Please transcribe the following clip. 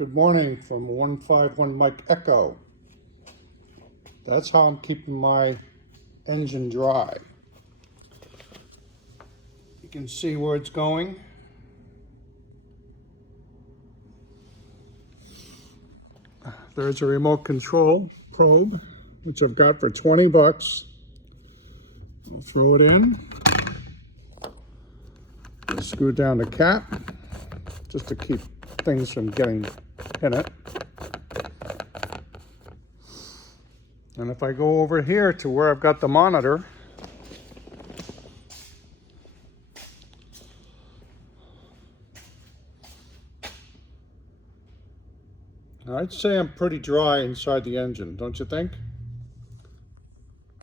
Good morning from 151 Mike Echo. That's how I'm keeping my engine dry. You can see where it's going. There's a remote control probe, which I've got for 20 bucks. I'll throw it in. Screw down the cap, just to keep things from getting in it. And if I go over here to where I've got the monitor, I'd say I'm pretty dry inside the engine, don't you think?